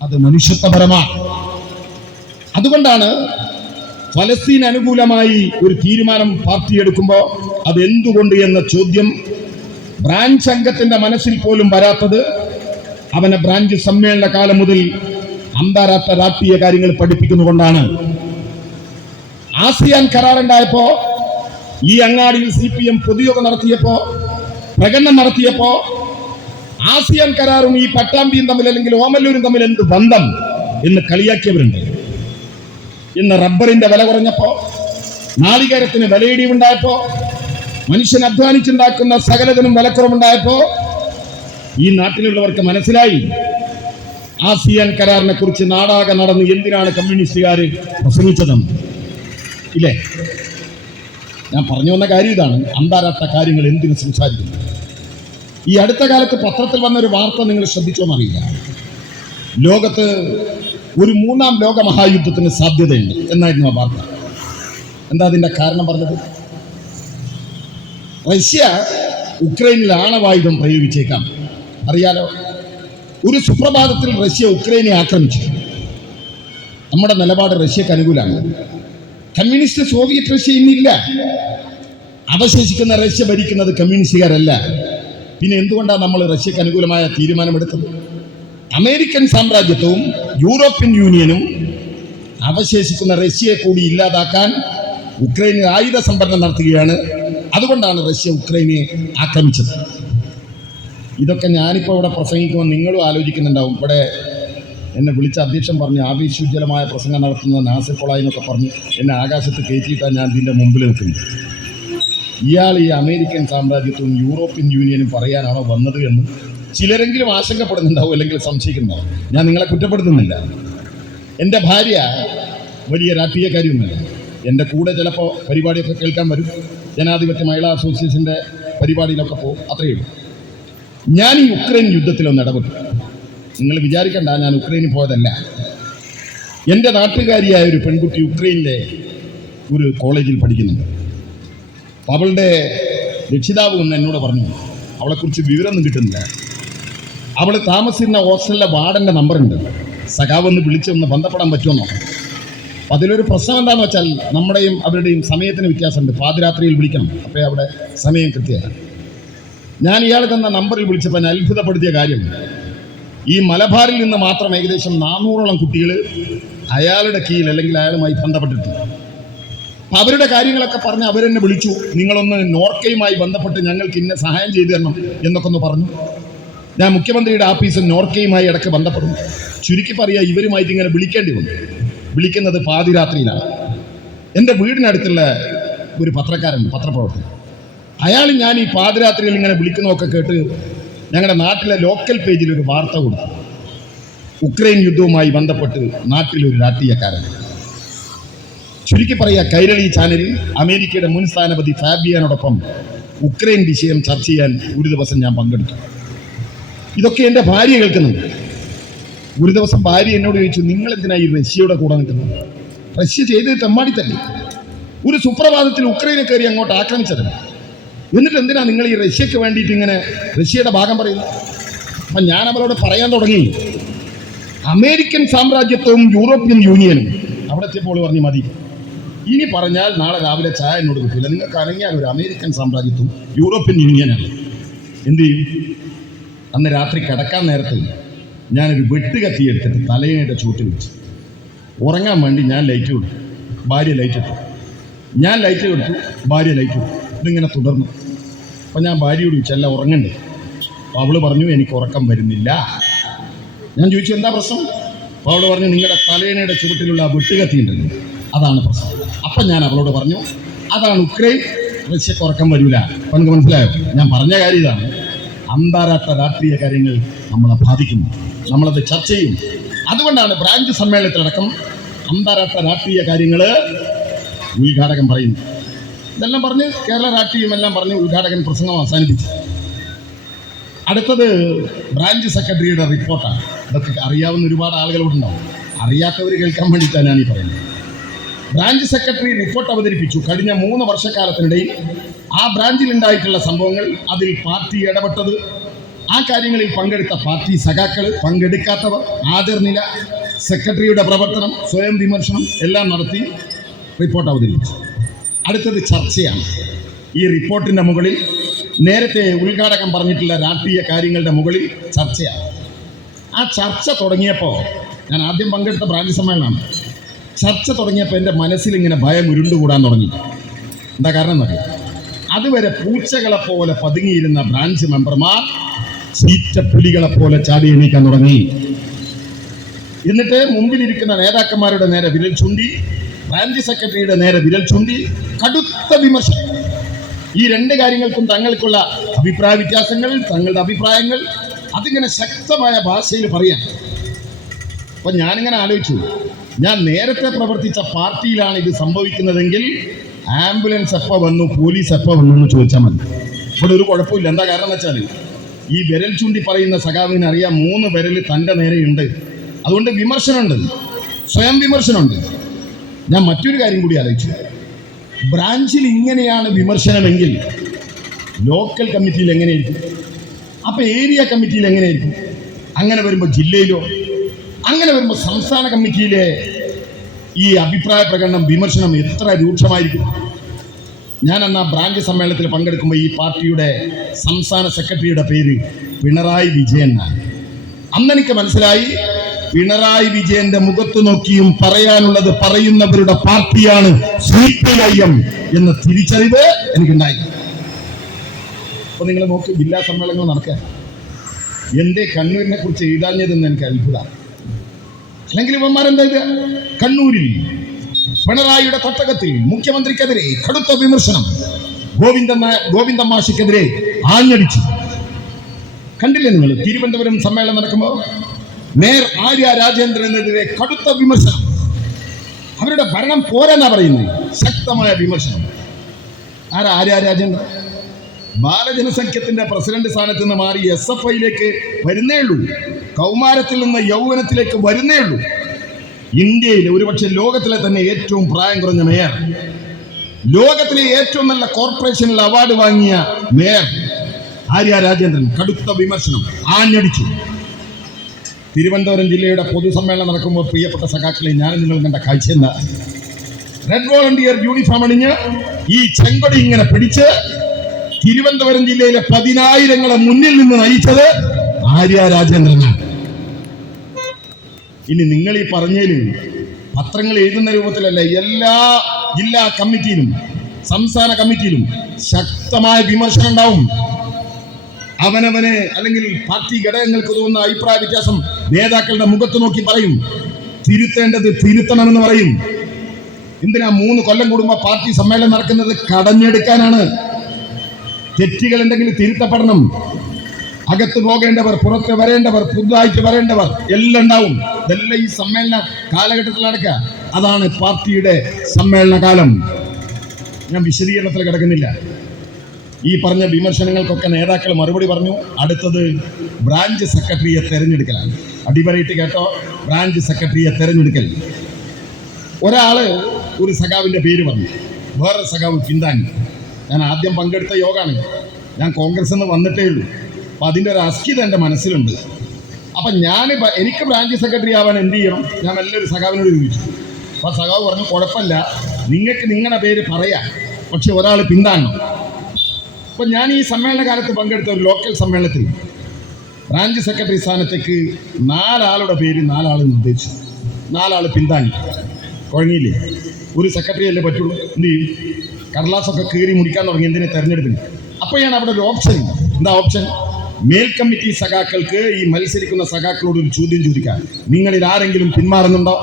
അത് മനുഷ്യത്വപരമാണ്. അതുകൊണ്ടാണ് ഫലസ്തീൻ അനുകൂലമായി ഒരു തീരുമാനം പാർട്ടി എടുക്കുമ്പോൾ അത് എന്തുകൊണ്ട് എന്ന ചോദ്യം ബ്രാഞ്ച് അംഗത്തിന്റെ മനസ്സിൽ പോലും വരാത്തത് അവനെ ബ്രാഞ്ച് സമ്മേളന കാലം മുതൽ അന്താരാഷ്ട്ര രാഷ്ട്രീയ കാര്യങ്ങൾ പഠിപ്പിക്കുന്നുകൊണ്ടാണ് ആസിയാൻ കരാറുണ്ടായപ്പോ ഈ അങ്ങാടിയിൽ സി പി എം പൊതുയോഗം നടത്തിയപ്പോ പ്രകടനം നടത്തിയപ്പോ ആസിയാൻ കരാറും ഈ പട്ടാമ്പിയും തമ്മിൽ അല്ലെങ്കിൽ ഓമല്ലൂരും തമ്മിൽ എന്ത് ബന്ധം എന്ന് കളിയാക്കിയവരുണ്ട്. ഇന്ന് റബ്ബറിന്റെ വില കുറഞ്ഞപ്പോ നാളികേരത്തിന് വിലയിടിവുണ്ടായപ്പോ മനുഷ്യൻ അധ്വാനിച്ചുണ്ടാക്കുന്ന സകലതിനും വിലക്കുറവുണ്ടായപ്പോ ഈ നാട്ടിലുള്ളവർക്ക് മനസ്സിലായി. ആസിയൻ കരാറിനെ കുറിച്ച് നാടാകെ നടന്ന് എന്തിനാണ് കമ്മ്യൂണിസ്റ്റുകാർ പ്രസംഗിച്ചതെന്ന് ഇല്ലേ? ഞാൻ പറഞ്ഞു വന്ന കാര്യം ഇതാണ്. അന്താരാഷ്ട്ര കാര്യങ്ങൾ എന്തിനു സംസാരിക്കുന്നു? ഈ അടുത്ത കാലത്ത് പത്രത്തിൽ വന്ന ഒരു വാർത്ത നിങ്ങൾ ശ്രദ്ധിച്ചോന്നറിയില്ല ലോകത്ത് ഒരു മൂന്നാം ലോക മഹായുദ്ധത്തിന് സാധ്യതയുണ്ട് എന്നായിരുന്നു ആ വാർത്ത. എന്താ അതിന്റെ കാരണം പറഞ്ഞത്? റഷ്യ ഉക്രൈനിൽ ആണവായുധം പ്രയോഗിച്ചേക്കാം. അറിയാലോ? ഒരു സുപ്രഭാതത്തിൽ റഷ്യ ഉക്രൈനെ ആക്രമിച്ചു. നമ്മുടെ നിലപാട് റഷ്യക്ക് അനുകൂലമാണ്. കമ്മ്യൂണിസ്റ്റ് സോവിയറ്റ് റഷ്യ ഇന്നില്ല. അവശേഷിക്കുന്ന റഷ്യ ഭരിക്കുന്നത് കമ്മ്യൂണിസ്റ്റുകാരല്ല. പിന്നെ എന്തുകൊണ്ടാണ് നമ്മൾ റഷ്യക്ക് അനുകൂലമായ തീരുമാനമെടുത്തത്? അമേരിക്കൻ സാമ്രാജ്യത്വവും യൂറോപ്യൻ യൂണിയനും അവശേഷിക്കുന്ന റഷ്യയെ കൂടി ഇല്ലാതാക്കാൻ ഉക്രൈനിൽ ആയുധ സംഭരണം നടത്തുകയാണ്. അതുകൊണ്ടാണ് റഷ്യ ഉക്രൈനെ ആക്രമിച്ചത്. ഇതൊക്കെ ഞാനിപ്പോൾ ഇവിടെ പ്രസംഗിക്കുമ്പോൾ നിങ്ങളും ആലോചിക്കുന്നുണ്ടാവും. ഇവിടെ എന്നെ വിളിച്ച അധ്യക്ഷൻ പറഞ്ഞു ആവേശോജ്വലമായ പ്രസംഗം നടത്തുന്ന നാസിക്കൊളായി എന്നൊക്കെ പറഞ്ഞ്. എന്നെ ആകാശത്ത് കയറ്റിയിട്ടാണ് ഞാൻ ഇതിന്റെ മുമ്പിൽ നിൽക്കുന്നത്. ഇയാൾ ഈ അമേരിക്കൻ സാമ്രാജ്യത്വവും യൂറോപ്യൻ യൂണിയനും പറയാനാണോ വന്നത് എന്ന് ചിലരെങ്കിലും ആശങ്കപ്പെടുന്നുണ്ടാവും അല്ലെങ്കിൽ സംശയിക്കുന്നുണ്ടാവും. ഞാൻ നിങ്ങളെ കുറ്റപ്പെടുത്തുന്നില്ല. എന്റെ ഭാര്യ വലിയ രാഷ്ട്രീയക്കാരിയൊന്നുമല്ല. എന്റെ കൂടെ ചിലപ്പോൾ പരിപാടിയൊക്കെ കേൾക്കാൻ വരും. ജനാധിപത്യ മഹിളാ അസോസിയേഷന്റെ പരിപാടിയിലൊക്കെ പോകും. അത്രയേ ഉള്ളൂ. ഞാൻ ഈ ഉക്രൈൻ യുദ്ധത്തിലൊന്ന് ഇടപെട്ടു. നിങ്ങൾ വിചാരിക്കണ്ട ഞാൻ ഉക്രൈനിൽ പോയതല്ല. എന്റെ നാട്ടുകാരിയായ ഒരു പെൺകുട്ടി ഉക്രൈനിലെ ഒരു കോളേജിൽ പഠിക്കുന്നുണ്ട്. അവളുടെ രക്ഷിതാവ് ഒന്ന് എന്നോട് പറഞ്ഞു അവളെക്കുറിച്ച് വിവരമൊന്നും കിട്ടുന്നില്ല. അവൾ താമസിക്കുന്ന ഹോസ്റ്റലിലെ വാർഡന്റെ നമ്പറുണ്ട് സഖാവ് ഒന്ന് വിളിച്ചൊന്ന് ബന്ധപ്പെടാൻ പറ്റുമെന്നോ അപ്പം അതിലൊരു പ്രശ്നം എന്താണെന്ന് വെച്ചാൽ നമ്മുടെയും അവരുടെയും സമയത്തിന് വ്യത്യാസമുണ്ട്. പാതിരാത്രിയിൽ വിളിക്കണം. അപ്പോൾ അവിടെ സമയം കൃത്യമാണ്. ഞാൻ ഇയാൾ തന്ന നമ്പറിൽ വിളിച്ചപ്പോൾ ഞാൻ അത്ഭുതപ്പെടുത്തിയ കാര്യം ഈ മലബാറിൽ നിന്ന് മാത്രം ഏകദേശം നാനൂറോളം കുട്ടികൾ അയാളുടെ കീഴിൽ അല്ലെങ്കിൽ അയാളുമായി ബന്ധപ്പെട്ടിട്ടുണ്ട്. അവരുടെ കാര്യങ്ങളൊക്കെ പറഞ്ഞ് അവരെന്നെ വിളിച്ചു. നിങ്ങളൊന്ന് നോർക്കയുമായി ബന്ധപ്പെട്ട് ഞങ്ങൾക്ക് ഇന്ന സഹായം ചെയ്തു തരണം എന്നൊക്കെ ഒന്ന് പറഞ്ഞു. ഞാൻ മുഖ്യമന്ത്രിയുടെ ആഫീസ് നോർക്കയുമായി ഇടയ്ക്ക് ബന്ധപ്പെടും ചുരുക്കി പറയുക ഇവരുമായിട്ട് ഇങ്ങനെ വിളിക്കേണ്ടി വന്നു. വിളിക്കുന്നത് പാതിരാത്രിയിലാണ് എന്റെ വീടിനടുത്തുള്ള ഒരു പത്രക്കാരൻ പത്രപ്രവർത്തകൻ. അയാൾ ഞാൻ ഈ പാതിരാത്രിയിൽ ഇങ്ങനെ വിളിക്കുന്നതൊക്കെ കേട്ട് ഞങ്ങളുടെ നാട്ടിലെ ലോക്കൽ പേജിൽ ഒരു വാർത്ത കൊടുത്തു. ഉക്രൈൻ യുദ്ധവുമായി ബന്ധപ്പെട്ട് നാട്ടിലൊരു രാഷ്ട്രീയക്കാരൻ. ചുരുക്കി പറയുക കൈരളി ചാനലിൽ അമേരിക്കയുടെ മുൻ സ്ഥാനപതി ഫാബിയാനോടൊപ്പം ഉക്രൈൻ വിഷയം ചർച്ച ചെയ്യാൻ ഒരു ദിവസം ഞാൻ പങ്കെടുത്തു. ഇതൊക്കെ എന്റെ ഭാര്യ കേൾക്കുന്നുണ്ട്. ഒരു ദിവസം ഭാര്യ എന്നോട് ചോദിച്ചു നിങ്ങൾ എന്തിനാ ഈ റഷ്യയുടെ കൂടെ നിൽക്കുന്നത്? റഷ്യ ചെയ്തത് തെമ്മാടി തന്നെ ഒരു സുപ്രഭാതത്തിൽ ഉക്രൈനെ കയറി അങ്ങോട്ട് ആക്രമിച്ചതല്ല? എന്നിട്ട് എന്തിനാ നിങ്ങൾ ഈ റഷ്യക്ക് വേണ്ടിയിട്ട് ഇങ്ങനെ റഷ്യയുടെ ഭാഗം പറയുന്നത്? അപ്പം ഞാൻ അവരോട് പറയാൻ തുടങ്ങി. അമേരിക്കൻ സാമ്രാജ്യത്വവും യൂറോപ്യൻ യൂണിയനും അവിടെ എത്തിയപ്പോൾ പറഞ്ഞു മതി. ഇനി പറഞ്ഞാൽ നാളെ രാവിലെ ചായ എന്നോട് കിട്ടില്ല നിങ്ങൾക്ക് അനങ്ങിയാൽ ഒരു അമേരിക്കൻ സാമ്രാജ്യത്വം യൂറോപ്യൻ യൂണിയനാണ് എന്ത് ചെയ്യും? അന്ന് രാത്രി കിടക്കാൻ നേരത്ത് ഞാനൊരു വെട്ട് കത്തി എടുത്തിട്ട് തലയുടെ ചൂട്ടിൽ വെച്ചു. ഉറങ്ങാൻ വേണ്ടി ഞാൻ ലൈറ്റ് കൊടുത്തു ഭാര്യ ലൈറ്റ് ഇട്ടു. ഞാൻ ലൈറ്റ് കൊടുത്തു ഭാര്യ ലൈറ്റ് ഇട്ടു. ഇതിങ്ങനെ തുടർന്നു. അപ്പം ഞാൻ ഭാര്യയോട് ചോദിച്ചു അല്ല ഉറങ്ങണ്ടേ? അപ്പോൾ അവൾ പറഞ്ഞു എനിക്ക് ഉറക്കം വരുന്നില്ല. ഞാൻ ചോദിച്ചു എന്താ പ്രശ്നം? അപ്പോൾ അവൾ പറഞ്ഞു നിങ്ങളുടെ തലേണയുടെ ചുവട്ടിലുള്ള വെട്ടുകത്തി ഉണ്ടല്ലോ അതാണ് പ്രശ്നം. അപ്പം ഞാൻ അവളോട് പറഞ്ഞു അതാണ് ഉക്രൈൻ റഷ്യക്ക് ഉറക്കം വരില്ല അപ്പം മനസ്സിലായോ? ഞാൻ പറഞ്ഞ കാര്യം ഇതാണ്. അന്താരാഷ്ട്ര രാഷ്ട്രീയ കാര്യങ്ങൾ നമ്മളെ ബാധിക്കുന്നു. നമ്മളത് ചർച്ച ചെയ്യും. അതുകൊണ്ടാണ് ബ്രാഞ്ച് സമ്മേളനത്തിലടക്കം അന്താരാഷ്ട്ര രാഷ്ട്രീയ കാര്യങ്ങൾ ഉദ്ഘാടകൻ പറയുന്നു ഇതെല്ലാം പറഞ്ഞ് കേരള രാഷ്ട്രീയം എല്ലാം പറഞ്ഞ് ഉദ്ഘാടകൻ പ്രസംഗം അവസാനിപ്പിച്ചു. അടുത്തത് ബ്രാഞ്ച് സെക്രട്ടറിയുടെ റിപ്പോർട്ടാണ്. ഇതൊക്കെ അറിയാവുന്ന ഒരുപാട് ആളുകളോടുണ്ടാവും. അറിയാത്തവർ കേൾക്കാൻ വേണ്ടിയിട്ടാണ് ഞാൻ ഈ പറയുന്നത്. ബ്രാഞ്ച് സെക്രട്ടറി റിപ്പോർട്ട് അവതരിപ്പിച്ചു. കഴിഞ്ഞ മൂന്ന് വർഷക്കാലത്തിനിടയിൽ ആ ബ്രാഞ്ചിൽ ഉണ്ടായിട്ടുള്ള സംഭവങ്ങൾ അതിൽ പാർട്ടി ഇടപെട്ടത് ആ കാര്യങ്ങളിൽ പങ്കെടുത്ത പാർട്ടി സഖാക്കൾ പങ്കെടുക്കാത്തവർ ആദർനില സെക്രട്ടറിയുടെ പ്രവർത്തനം സ്വയം വിമർശനം എല്ലാം നടത്തി റിപ്പോർട്ട് അവതരിപ്പിച്ചു. അടുത്തത് ചർച്ചയാണ്. ഈ റിപ്പോർട്ടിന്റെ മുകളിൽ നേരത്തെ ഉദ്ഘാടകം പറഞ്ഞിട്ടുള്ള രാഷ്ട്രീയ കാര്യങ്ങളുടെ മുകളിൽ ചർച്ചയാണ്. ആ ചർച്ച തുടങ്ങിയപ്പോൾ ഞാൻ ആദ്യം പങ്കെടുത്ത ബ്രാഞ്ച് സമ്മേളനമാണ്. ചർച്ച തുടങ്ങിയപ്പോൾ എന്റെ മനസ്സിൽ ഇങ്ങനെ ഭയം ഉരുണ്ടുകൂടാൻ തുടങ്ങി. എന്താ കാരണം എന്നറിയാം അതുവരെ പൂച്ചകളെ പോലെ പതുങ്ങിയിരുന്ന ബ്രാഞ്ച് മെമ്പർമാർ ചീറ്റപ്പുലികളെ പോലെ ചാടി എണീക്കാൻ തുടങ്ങി. എന്നിട്ട് മുമ്പിലിരിക്കുന്ന നേതാക്കന്മാരുടെ നേരെ വിരൽ ചൂണ്ടി ബ്രാഞ്ച് സെക്രട്ടറിയുടെ നേരെ വിരൽ ചൂണ്ടി കടുത്ത വിമർശനം. ഈ രണ്ട് കാര്യങ്ങൾക്കും തങ്ങൾക്കുള്ള അഭിപ്രായ വ്യത്യാസങ്ങൾ തങ്ങളുടെ അഭിപ്രായങ്ങൾ അതിങ്ങനെ ശക്തമായ ഭാഷയിൽ പറയാം. അപ്പൊ ഞാനിങ്ങനെ ആലോചിച്ചു. ഞാൻ നേരത്തെ പ്രവർത്തിച്ച പാർട്ടിയിലാണ് ഇത് സംഭവിക്കുന്നതെങ്കിൽ ആംബുലൻസ് എപ്പോൾ വന്നു പോലീസ് എപ്പോൾ വന്നു എന്ന് ചോദിച്ചാൽ മതി. ഇവിടെ ഒരു കുഴപ്പമില്ല. എന്താ കാരണം വെച്ചാൽ ഈ വിരൽ ചൂണ്ടി പറയുന്ന സഖാവിന് അറിയാം മൂന്ന് വിരൽ തന്റെ നേരെയുണ്ട്. അതുകൊണ്ട് വിമർശനമുണ്ട്. സ്വയം വിമർശനമുണ്ട്. ഞാൻ മറ്റൊരു കാര്യം കൂടി ആലോചിച്ചു. ബ്രാഞ്ചിൽ ഇങ്ങനെയാണ് വിമർശനമെങ്കിൽ ലോക്കൽ കമ്മിറ്റിയിൽ എങ്ങനെയായിരിക്കും? അപ്പോൾ ഏരിയ കമ്മിറ്റിയിൽ എങ്ങനെയായിരിക്കും? അങ്ങനെ വരുമ്പോൾ ജില്ലയിലോ അങ്ങനെ വരുമ്പോൾ സംസ്ഥാന കമ്മിറ്റിയിലെ ഈ അഭിപ്രായ പ്രകടനം വിമർശനം എത്ര രൂക്ഷമായിരിക്കും? ഞാൻ അന്ന് ആ ബ്രാഞ്ച് സമ്മേളനത്തിൽ പങ്കെടുക്കുമ്പോൾ ഈ പാർട്ടിയുടെ സംസ്ഥാന സെക്രട്ടറിയുടെ പേര് പിണറായി വിജയൻ എന്നാണ് അന്നെനിക്ക് മനസ്സിലായി പിണറായി വിജയന്റെ മുഖത്ത് നോക്കിയും പറയാനുള്ളത് പറയുന്നവരുടെ പാർട്ടിയാണ് സി പി ഐ എം എന്ന തിരിച്ചറിവ് എനിക്കുണ്ടായി. അപ്പൊ നിങ്ങൾ നോക്കി ജില്ലാ സമ്മേളനങ്ങൾ നടക്കുക എന്റെ കണ്ണൂരിനെ കുറിച്ച് എഴുതാഞ്ഞതെന്ന് എനിക്ക് അത്ഭുതമാണ് അല്ലെങ്കിൽ ഇവന്മാരെന്താ ഇത്? കണ്ണൂരിൽ പിണറായിയുടെ തട്ടകത്തിൽ മുഖ്യമന്ത്രിക്കെതിരെ കടുത്ത വിമർശനം ഗോവിന്ദൻ ഗോവിന്ദൻ മാഷിക്കെതിരെ ആഞ്ഞടിച്ചു. കണ്ടില്ലേ നിങ്ങൾ തിരുവനന്തപുരം സമ്മേളനം നടക്കുമ്പോൾ മേർ ആര്യ രാജേന്ദ്രനെതിരെ കടുത്ത വിമർശനം. അവരുടെ ഭരണം പോരെന്നാ പറയുന്നത് ശക്തമായ വിമർശനം. ആരാ ആര്യ രാജേന്ദ്രൻ? ബാലജനസംഖ്യത്തിന്റെ പ്രസിഡന്റ് സ്ഥാനത്ത് നിന്ന് മാറി എസ് എഫ് ഐയിലേക്ക് വരുന്നേ ഉള്ളൂ. കൗമാരത്തിൽ നിന്ന് യൗവനത്തിലേക്ക് വരുന്നേ ഉള്ളൂ. ഇന്ത്യയിൽ ഒരുപക്ഷെ ലോകത്തിലെ തന്നെ ഏറ്റവും പ്രായം കുറഞ്ഞ മേയർ. ലോകത്തിലെ ഏറ്റവും നല്ല കോർപ്പറേഷനിൽ അവാർഡ് വാങ്ങിയ മേയർ ആര്യ രാജേന്ദ്രൻ. കടുത്ത വിമർശനം ആഞ്ഞടിച്ചു. തിരുവനന്തപുരം ജില്ലയുടെ പൊതുസമ്മേളനം നടക്കുമ്പോൾ പ്രിയപ്പെട്ട സഖാക്കളെ ഞാൻ നിങ്ങൾ കണ്ട കാഴ്ച എന്താ? റെഡ് വോളണ്ടിയർ യൂണിഫോം അണിഞ്ഞ് ഈ ചെങ്കടി ഇങ്ങനെ പിടിച്ച് തിരുവനന്തപുരം ജില്ലയിലെ പതിനായിരങ്ങളെ മുന്നിൽ നിന്ന് നയിച്ചത് ആര്യ രാജേന്ദ്രനാണ്. ഇനി നിങ്ങൾ ഈ പറഞ്ഞതിന് പത്രങ്ങൾ എഴുതുന്ന രൂപത്തിലല്ല എല്ലാ ജില്ലാ കമ്മിറ്റിയിലും സംസ്ഥാന കമ്മിറ്റിയിലും ശക്തമായ വിമർശനം ഉണ്ടാവും. അവനവന് അല്ലെങ്കിൽ പാർട്ടി ഘടകങ്ങൾക്ക് തോന്നുന്ന അഭിപ്രായ വ്യത്യാസം നേതാക്കളുടെ മുഖത്ത് നോക്കി പറയും. തിരുത്തേണ്ടത് തിരുത്തണമെന്ന് പറയും. എന്തിനാ മൂന്ന് കൊല്ലം കൂടുമ്പോൾ പാർട്ടി സമ്മേളനം നടക്കുന്നത് കടഞ്ഞെടുക്കാനാണ്? തെറ്റുകൾ ഉണ്ടെങ്കിൽ തിരുത്തപ്പെടണം. അകത്ത് പോകേണ്ടവർ പുറത്ത് വരേണ്ടവർ പുതുതായിട്ട് വരേണ്ടവർ എല്ലാം ഉണ്ടാവും. ഇതെല്ലാം ഈ സമ്മേളന കാലഘട്ടത്തിൽ നടക്കുക. അതാണ് പാർട്ടിയുടെ സമ്മേളന കാലം. ഞാൻ വിശദീകരണത്തിൽ കിടക്കുന്നില്ല. ഈ പറഞ്ഞ വിമർശനങ്ങൾക്കൊക്കെ നേതാക്കൾ മറുപടി പറഞ്ഞു. അടുത്തത് ബ്രാഞ്ച് സെക്രട്ടറിയെ തെരഞ്ഞെടുക്കലാണ്. അടിപൊളിയിട്ട് കേട്ടോ ബ്രാഞ്ച് സെക്രട്ടറിയെ തെരഞ്ഞെടുക്കൽ. ഒരാൾ ഒരു സഖാവിന്റെ പേര് പറഞ്ഞു. വേറൊരു സഖാവ് പിന്താങ്ങി. ഞാൻ ആദ്യം പങ്കെടുത്ത യോഗമാണ്. ഞാൻ കോൺഗ്രസ് നിന്ന് വന്നിട്ടേ ഉള്ളൂ. അപ്പം അതിന്റെ ഒരു അസ്കിത എന്റെ മനസ്സിലുണ്ട്. അപ്പം ഞാൻ എനിക്ക് ബ്രാഞ്ച് സെക്രട്ടറി ആവാൻ എന്ത് ചെയ്യണം? ഞാൻ നല്ലൊരു സഖാവിനോട് ചോദിച്ചു. അപ്പോൾ സഖാവ് പറഞ്ഞു കുഴപ്പമില്ല. നിങ്ങൾക്ക് നിങ്ങളുടെ പേര് പറയാം. പക്ഷെ ഒരാൾ പിന്താങ്ങണം. അപ്പം ഞാൻ ഈ സമ്മേളന കാലത്ത് പങ്കെടുത്ത ഒരു ലോക്കൽ സമ്മേളനത്തിൽ ബ്രാഞ്ച് സെക്രട്ടറി സ്ഥാനത്തേക്ക് നാലാളുടെ പേര് നാലാൾ നിർദ്ദേശിച്ചു. നാലാൾ പിന്താങ്ങി. കുഴങ്ങിയില്ലേ? ഒരു സെക്രട്ടറി അല്ലേ പറ്റുള്ളൂ. എന്ത് ചെയ്യും? കടലാസൊക്കെ കീറി മുടിക്കാൻ തുടങ്ങി. എന്തിനെ തെരഞ്ഞെടുപ്പിന്? അപ്പോഴാണ് അവിടെ ഒരു ഓപ്ഷൻ എന്താ ഓപ്ഷൻ മേൽ കമ്മിറ്റി സഖാക്കൾക്ക് ഈ മത്സരിക്കുന്ന സഖാക്കളോട് ഒരു ചോദ്യം ചോദിക്കാം. നിങ്ങളിൽ ആരെങ്കിലും പിന്മാറുന്നുണ്ടോ?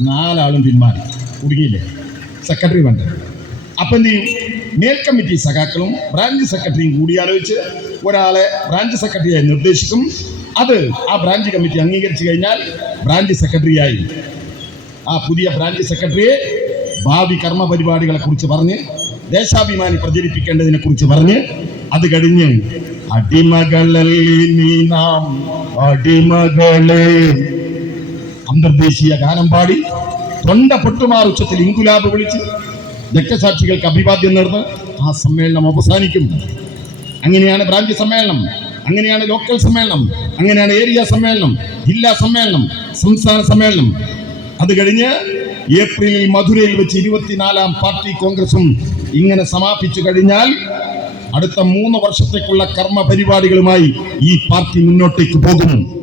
നാലാളും പിന്മാറി. കുടുങ്ങിയില്ലേ? സെക്രട്ടറി വേണ്ട? അപ്പം നീ മേൽ കമ്മിറ്റി സഖാക്കളും ബ്രാഞ്ച് സെക്രട്ടറിയും കൂടിയാലോചിച്ച് ഒരാളെ ബ്രാഞ്ച് സെക്രട്ടറിയായി നിർദ്ദേശിക്കും. അത് ആ ബ്രാഞ്ച് കമ്മിറ്റി അംഗീകരിച്ചു കഴിഞ്ഞാൽ ബ്രാഞ്ച് സെക്രട്ടറിയായി ആ പുതിയ ബ്രാഞ്ച് സെക്രട്ടറിയെ ഭാവി കർമ്മ പരിപാടികളെ കുറിച്ച് പറഞ്ഞ് ദേശാഭിമാനി പ്രചരിപ്പിക്കേണ്ടതിനെ കുറിച്ച് പറഞ്ഞ് അത് കഴിഞ്ഞ് അടിമകളെ നാം അടിമകളെ. അന്തർദേശീയ ഗാനം പാടി തൊണ്ട പൊട്ടുമാർ ഉച്ചത്തിൽ ഇൻകുലാബ് വിളിച്ച് രക്തസാക്ഷികൾക്ക് അഭിവാദ്യം നേർന്ന് ആ സമ്മേളനം അവസാനിക്കും. അങ്ങനെയാണ് ബ്രാഞ്ച് സമ്മേളനം അങ്ങനെയാണ് ലോക്കൽ സമ്മേളനം അങ്ങനെയാണ് ഏരിയ സമ്മേളനം ജില്ലാ സമ്മേളനം സംസ്ഥാന സമ്മേളനം. അത് കഴിഞ്ഞ് ഏപ്രിലിൽ മധുരയിൽ വെച്ച് ഇരുപത്തിനാലാം പാർട്ടി കോൺഗ്രസും ഇങ്ങനെ സമാപിച്ചു കഴിഞ്ഞാൽ അടുത്ത മൂന്ന് വർഷത്തേക്കുള്ള കർമ്മ പരിപാടികളുമായി ഈ പാർട്ടി മുന്നോട്ടേക്ക് പോകും